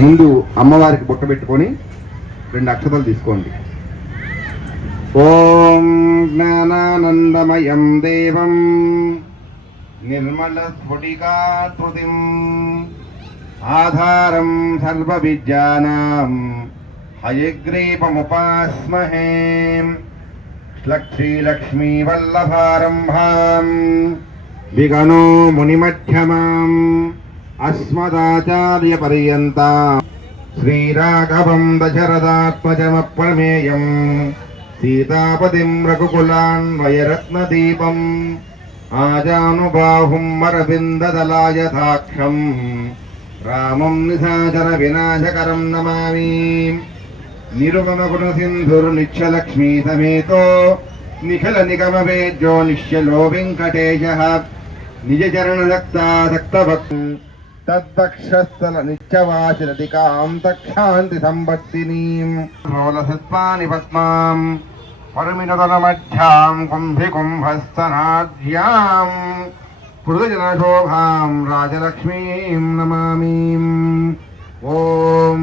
ముందు అమ్మవారికి బుట్ట పెట్టుకొని రెండు అక్షతలు తీసుకోండి. ఓం జ్ఞానానందమయం దేవం నిర్మల స్ఫుటికాకృతిం ఆధారం సర్వ విద్యానాం హయగ్రీపముపాస్మహే లక్ష్మీ వల్లభారంభాం విగణో మునిమధ్యమాం అస్మదాచార్య పర్యంతా శ్రీరాఘవం దశరథాత్మజమప్రమేయం సీతాపతిం రఘుకులాన్వయరత్నదీపం ఆజానుబాహుం వరవిందదలాయథాక్షం రామం నిశాచర వినాశకరం నమామి నిరుగమ సింధురు నిత్యలక్ష్మీ సమేతో నిఖిల నిగమ వేద్యో నిశ్చలో వెంకటేశ నిజ చరణ దక్త తద్వక్షస్థల నిత్యవాసిరధికాం తక్షాంతి సంభక్తినీం సత్పాని పద్మాం పరమినదనమధ్యాం కుంభి కుంభస్తనాఢ్యాం హృదయనశోభాం రాజలక్ష్మీం నమామీం ఓం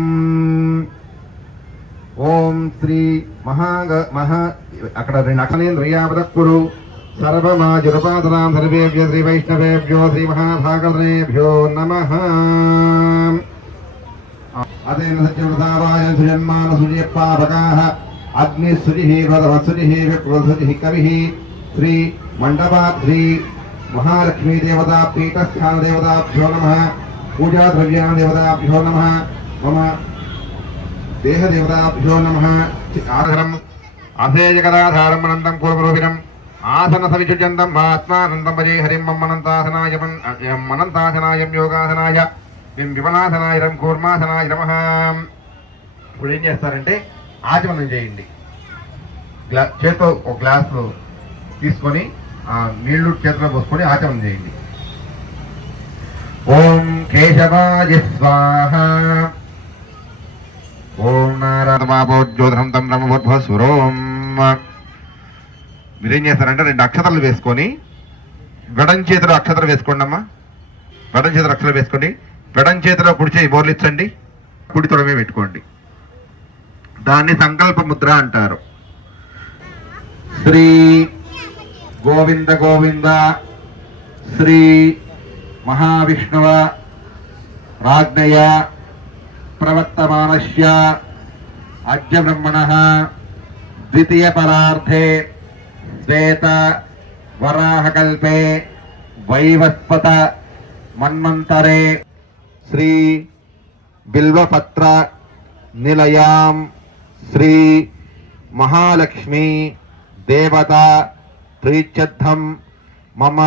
ఓం శ్రీ మహాగ మహా అక్కడ రెండు అక్షలేంద్రియాపదక్కురు సర్వమాజురపాదనాం సర్వేభ్య శ్రీ వైష్ణవేభ్యో శ్రీ మహాభాగవతేభ్యో నమ. అతేన సత్యవృతావాయ సుజన్మాన సుజయపాపకాః అగ్నిస్సుజిః భరవసుజిః విప్రసుజిః కవిః. శ్రీ మండపాత్ శ్రీ మహాలక్ష్మీ దేవతా పీఠస్థాన దేవతాభ్యో నమః. పూజా ఆసన సవిచుజంతం ఆత్మానందం భజే హరిం మమ్మనంతాసనాయ మనంతాసనాయం యోగాసనాయ. మేము విమలాసనాయ రం కూర్మాసనాయ నమ. ఇప్పుడు ఏం చేస్తారంటే ఆచమనం చేయండి. గ్లా చేతితో ఒక గ్లాస్ తీసుకొని నీళ్ళు చేతిలో పోసుకొని ఆచమనం చేయండి. ఓం కేశవాయ స్వాహ. ఓం నారాయణమాపోజ్యోధనం తం బ్రహ్మభూర్భస్వరోం మీరేం చేస్తారంటే రెండు అక్షతలు వేసుకొని వెడం చేతిలో అక్షతలు వేసుకోండి అమ్మా వెడం చేతిలో అక్షతలు వేసుకోండి. వెడం చేతిలో కుడి చేయి బోర్లిచ్చండి కుడి తొడమే పెట్టుకోండి. దాన్ని సంకల్ప ముద్ర అంటారు. శ్రీ గోవింద గోవింద శ్రీ మహావిష్ణువ రాజ్ఞయ ప్రవర్తమానస్య అద్య బ్రహ్మణ ద్వితీయ పరార్థే శ్వేత వరాహకల్పే వైవస్పత మన్మంతరే శ్రీ బిల్వపత్ర నిలయాం శ్రీ మహాలక్ష్మీ దేవత ప్రీత్యర్థం మమ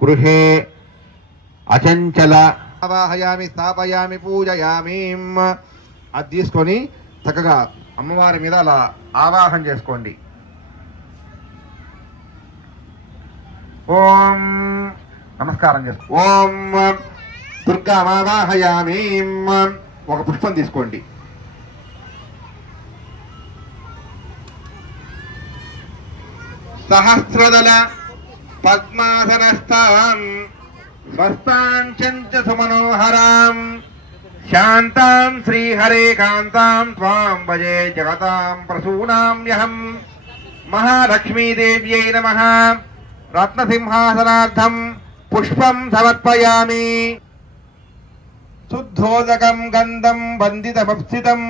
గృహే అచంచల ఆవాహయామి స్థాపయామి పూజయామి। అది తీసుకొని చక్కగా అమ్మవారి మీద అలా ఆవాహన చేసుకోండి. ఓం నమస్కారం చేసుకో ఓం దుర్గామావాహయామి ఒక పుష్పం తీసుకోండి. సహస్రదల పద్మాసనస్థాం స్వస్థాంచ సుమనోహరాం. శాంతాం శ్రీహరే కాంతాం త్వాం భజే జగతాం ప్రసూనామ్యహం. మహాలక్ష్మీదేవ్యై నమః. రత్నసింహాసనార్థం పుష్పం సమర్పయామి శుద్ధోదకం గంధం బంధితమప్సితం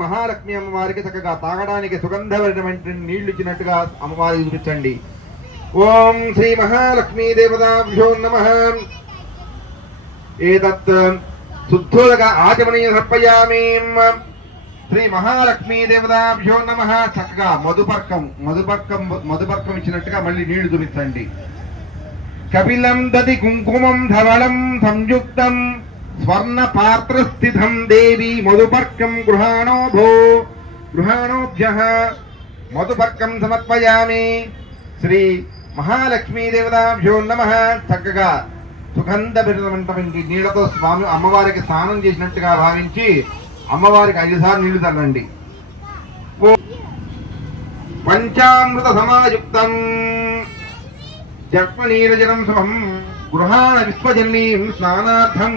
మహాలక్ష్మి అమ్మవారికి చక్కగా తాగడానికి సుగంధమైనటువంటి నీళ్ళు ఇచ్చినట్టుగా అమ్మవారికి చూపించండి. ఓం శ్రీ మహాలక్ష్మీ దేవతాభ్యో నమ. ఏతత్ శుద్ధోదక ఆచమనీయ సమర్పయామి. శ్రీ మహాలక్ష్మీ దేవతాభ్యో నమ. చక్కగా మధుపర్కం మధుపర్కం మధుపర్కం ఇచ్చినట్టుగా మళ్ళీ నీళ్ళు చూపించండి కపిలం దది కుంకుమం ధవళం సంయుక్తం స్వర్ణ పాత్ర స్థితం దేవి మధుపర్కం గృహాణో భో గృహాణోభ్య. మధుపర్కం సమర్పయామి. శ్రీ మహాలక్ష్మీ దేవతాభ్యో నమ. చక్కగా సుగంధ భరితమైనటువంటి నీళ్ళతో స్వామి అమ్మవారికి స్నానం చేసినట్టుగా భావించి అమ్మవారికి ఐదుసార్లు నీళ్ళు తల్లండి పంచామృత సమాయుక్తం. జన్మనీరజనం శుభం గృహాణ విశ్వజనీం స్నానార్థం.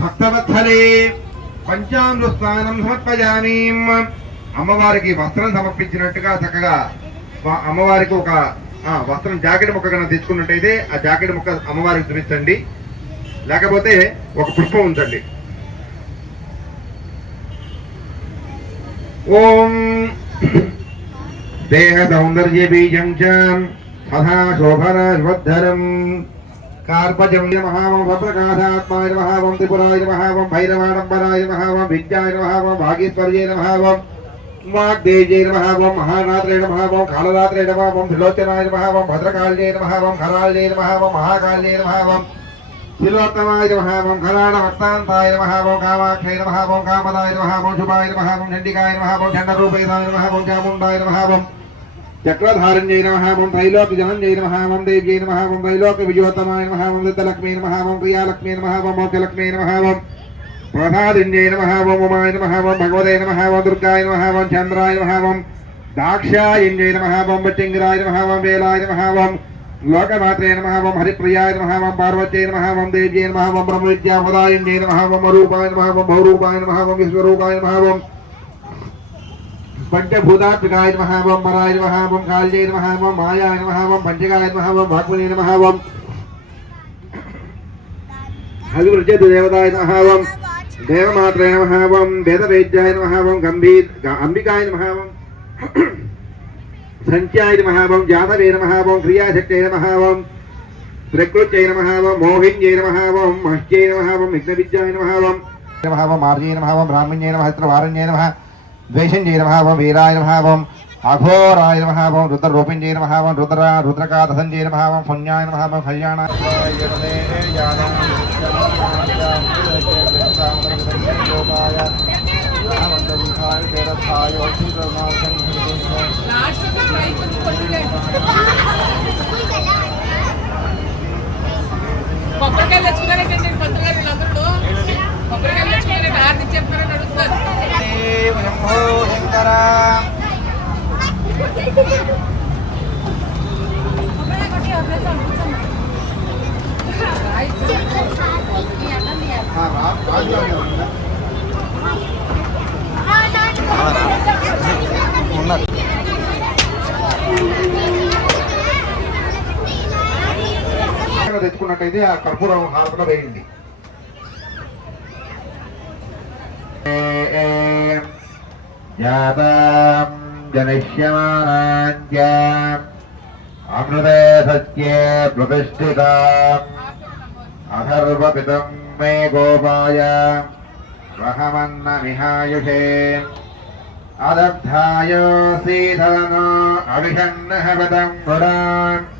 భక్తవత్సలే. పంచామృత స్నానం సమర్పజానీ. అమ్మవారికి వస్త్రం సమర్పించినట్టుగా చక్కగా అమ్మవారికి ఒక వస్త్రం జాకెట్ ముక్క కన్నా తెచ్చుకున్నట్టయితే ఆ జాకెట్ ముక్క అమ్మవారికి చూపించండి. లేకపోతే ఒక పుష్పం ఉంచండి ॐ देहसौन्दर्यबीजं च सदा शोभनाश्वद्धरम् कार्पजम्य महावप्रकाशात्माय महावं त्रिपुराय महावं, भैरवाडम्बराय महावं, विद्याय महावं भागीश्वर्यै महावं वाग्देजै महावं महानात्रे महावं कालरात्रे महावं। మహావం మహాకాళ్యై మహావం శిలోత్తమాయ మహావం ఖరాళ భక్తాంతాయ మహావం కామాక్షయ మహావం కామదాయ మహావం శుభాయ మహావం చండికాయ మహావం చండరూపేదాయ మహావం చాముండాయ మహావం చక్రధారణ్యై మహావం త్రైలోక్య జనంజై మహావం దేవ్యై మహావం త్రైలోక్య విజయోత్తమాయ మహావం దత్తలక్ష్మీ మహావం ప్రియాలక్ష్మీ మహావం మోక్షలక్ష్మీ మహావం ప్రసాదిన్యై మహావం ఉమాయ మహావం భగవదే మహావం దుర్గాయ మహావం చంద్రాయ మహావం దాక్షాయన్యై మహావం వట్టింగిరాయ మహావం వేలాయ మహావం లోకమాత్రే మహావం హరిప్రియాయ మహావం పార్వత్యై మహావం దేవ్యై మహావం బ్రహ్మవిద్యాపదాయన్యై మహావం అరూపాయ మహావం భౌరూపాయ మహావం విశ్వరూపాయ మహావం పంచభూతాత్మికాయ మహావం మరాయ మహావం కాళ్యై మహావం మాయాయ మహావం పంచగాయ మహావం భాగ్మనే మహావం అభివృద్ధి దేవతాయ మహావం దేవమాత్రే మహావం వేదవేద్యాయ మహావం గంభీర్ అంబికాయ మహావం സഞ്ജായ മഹാഭവം ജാതവേന മഹാഭവം ക്രിയാശക്തേന മഹാഭവം പ്രകൃത്യൈന മഹാഭവം മോഹിന്യൈന മഹാഭവം മഹ്യേന മഹാഭവം വിഘ്നവിദ്യായ മഹാഭാവം മഹാഭാവം മാർജൈന ఉన్నట్టయితే ఆ కర్పూరం హారతలో వేయండి. జాతం జనిష్యమానాంచ అమృతే సత్యే ప్రతిష్ఠితాం అథర్వపితం మే గోపాయ రహమన్న మిహాయుషే అదబ్ధాయోసీధనో అవిషన్నహపదం గుడాన్ షడ్గోం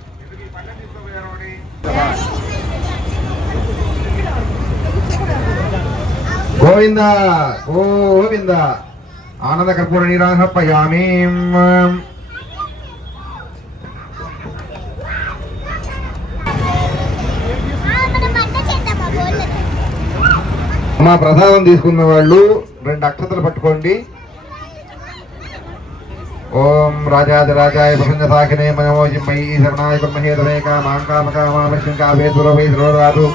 గోవింద గోవింద. ఆనంద కర్పూర నిరాహపయామి మా ప్రసాదం తీసుకున్న వాళ్ళు రెండు అక్షతలు పట్టుకోండి. ఓం రాజాదిరాజాయ ప్రసన్న సాకినే మనమోజింపై శరణాయ బ్రహ్మహేతమే కామాం కామకామాలక్ష్యం కావే దురవై దురరాదు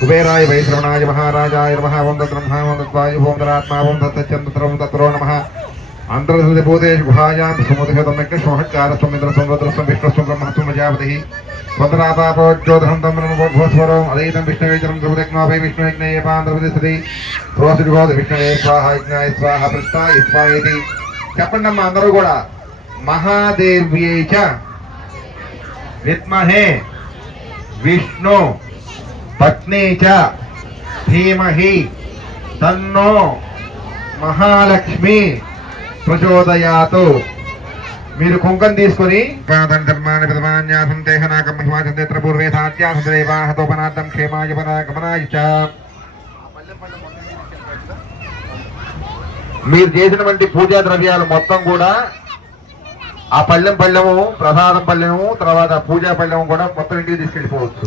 కుబేరాయ వైశ్రవణాయ మహారాజాయ నమ ఓం తద్బ్రహ్మా ఓం తద్వాయు ఓం తరాత్మా ఓం తచ్చంద్రం తత్రో నమ. అంతర్హృది గుహాయాం సుమతిశతం యజ్ఞశ్వహకార స్వమింద్ర సంవత్సరం విష్ణుస్వం బ్రహ్మస్వం ప్రజాపతి వందనాపాపోజ్యోదహం తం అదైతం విష్ణువేచరం ద్రవదజ్ఞాపై విష్ణుయజ్ఞే పాంద్రపతి శ్రీ రోసుగోద విష్ణువే స్వాహ యజ్ఞాయ స్వాహ పృష్టాయ స్వాహేతి చెప్పండి అమ్మా అందరూ కూడా. మహాదేవ్యై చ. విద్మహే. విష్ణు. పత్ని చ ధీమహి తన్నో మహాలక్ష్మి ప్రచోదయాతు. మీరు కుంకం తీసుకొని ధర్మాన్ని ప్రథమాన్యాసం దేహనాకం మహిమాచంద్ర పూర్వే సాత్యాసం దేవాహతోపనార్థం క్షేమాయ గమనాయ చ మీరు చేసినటువంటి పూజా ద్రవ్యాలు మొత్తం కూడా ఆ పళ్ళెం పళ్ళెము ప్రసాదం పళ్ళెము తర్వాత పూజా పళ్ళెము కూడా మొత్తం ఇంటికి తీసుకెళ్ళిపోవచ్చు.